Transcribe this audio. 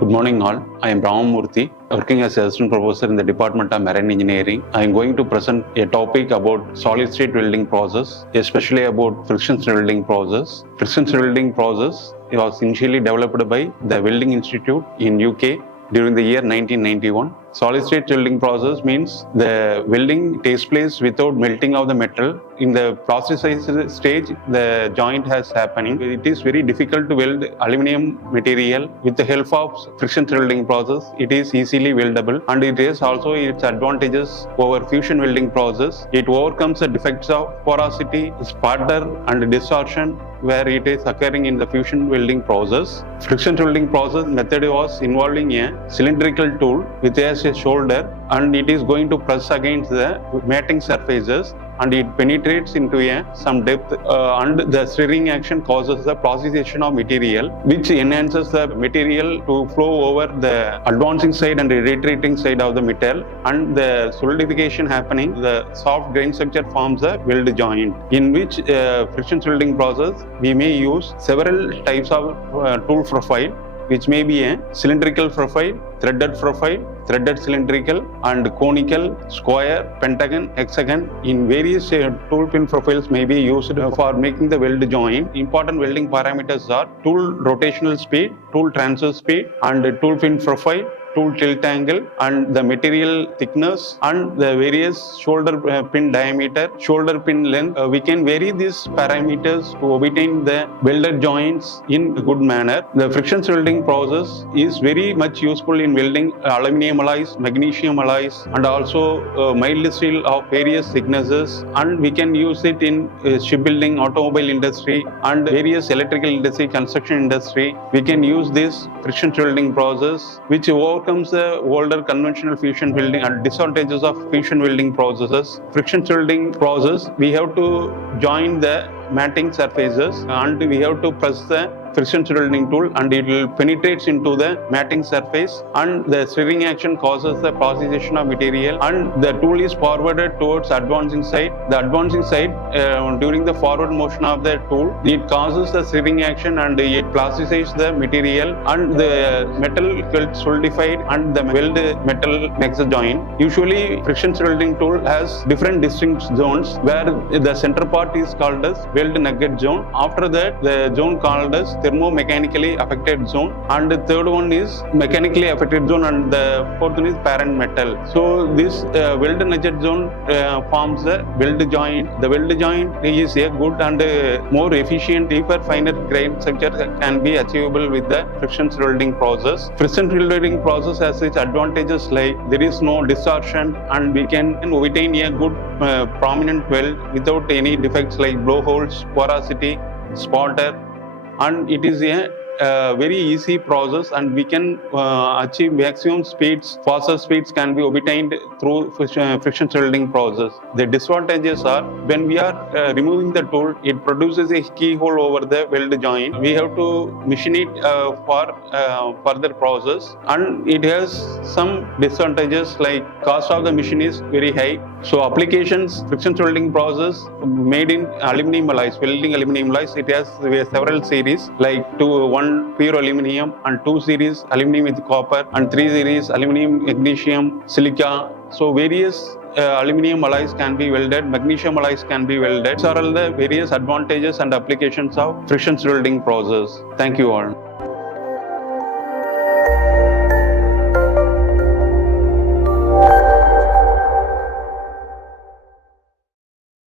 Good morning all. I am Ramamurthy, working as Assistant Professor in the Department of Marine Engineering. I am going to present a topic about solid state welding process, especially about friction welding process. Friction welding process was initially developed by the Welding Institute in UK during the year 1991. Solid state welding process means the welding takes place without melting of the metal. In the process stage, the joint has happening. It is very difficult to weld aluminum material. With the help of friction welding process, it is easily weldable, and it has also its advantages over fusion welding process. It overcomes the defects of porosity, sputter, and distortion where it is occurring in the fusion welding process. Friction welding process method was involving a cylindrical tool with a shoulder, and it is going to press against the mating surfaces, and it penetrates into some depth, and the stirring action causes the plasticization of material, which enhances the material to flow over the advancing side and the retreating side of the metal, and the solidification happening, the soft grain structure forms a weld joint, in which friction welding process we may use several types of tool profile, which may be a cylindrical profile, threaded cylindrical, and conical, square, pentagon, hexagon. In various tool pin profiles may be used for making the weld joint. Important welding parameters are tool rotational speed, tool transfer speed, and tool pin profile, tool tilt angle, and the material thickness, and the various shoulder pin diameter, shoulder pin length. We can vary these parameters to obtain the welded joints in a good manner. The friction welding process is very much useful in welding aluminum alloys, magnesium alloys, and also mild steel of various thicknesses, and we can use it in shipbuilding, automobile industry, and various electrical industry, construction industry. We can use this friction welding process, which overcomes the older conventional fusion welding and disadvantages of fusion welding processes. Friction welding process, we have to join the matting surfaces, and we have to press the friction welding tool, and it will penetrates into the matting surface, and the stirring action causes the plasticization of material, and the tool is forwarded towards advancing side. The advancing side, during the forward motion of the tool, it causes the stirring action, and it plasticizes the material, and the metal gets solidified, and the weld metal makes a joint. Usually friction welding tool has different distinct zones, where the center part is called as weld nugget zone. After that, the zone called as thermomechanically affected zone, and the third one is mechanically affected zone, and the fourth one is parent metal. So this weld nugget zone forms the weld joint. The weld joint is a good and more efficient, deeper, finer grain structure can be achievable with the friction welding process. Friction welding process has its advantages like there is no distortion, and we can obtain a good prominent weld without any defects like blowholes, porosity, sputter, and it is a very easy process, and we can achieve maximum speeds. Faster speeds can be obtained through friction welding process. The disadvantages are when we are removing the tool, it produces a keyhole over the weld joint. We have to machine it for further process, and it has some disadvantages like cost of the machine is very high. So applications, friction welding process made in aluminum alloys, welding aluminum alloys, it has several series like one pure aluminum, and 2 series aluminum with copper, and 3 series aluminum, magnesium, silica. So various aluminum alloys can be welded, magnesium alloys can be welded. These are all the various advantages and applications of friction welding process. Thank you all.